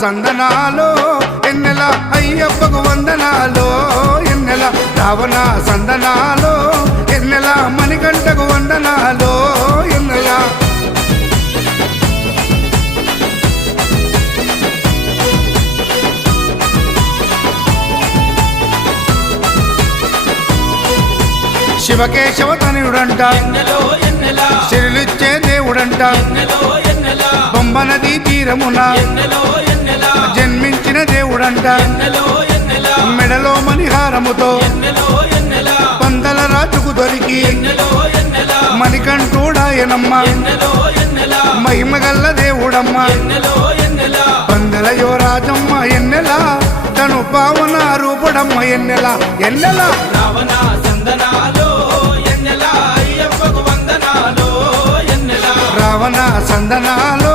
సందనాలో ఎన్నెల అయ్యప్పకు వందనాలో ఎన్నెల రావణ సందనాలో ఎన్నెల మణికంఠకు వందనాలో ఎన్నెల శివకేశవ తనయుడంట శిరులిచ్చే దేవుడంట బొమ్మ నదీ తీరమున జన్మించిన దేవుడంట మెడలో మణిహారముతో పందల రాజుకు దొరికి మణికంఠుడాయనమ్మ మహిమగల్ల దేవుడమ్మ పందల యువరాజమ్మ ఎన్నెల తను పావన రూపుడమ్మ ఎన్నెల ఎన్నెల రావణ సందనాలో ఎన్నెల అయ్యప్పకు వందనాలో ఎన్నెల రావణ సందనాలో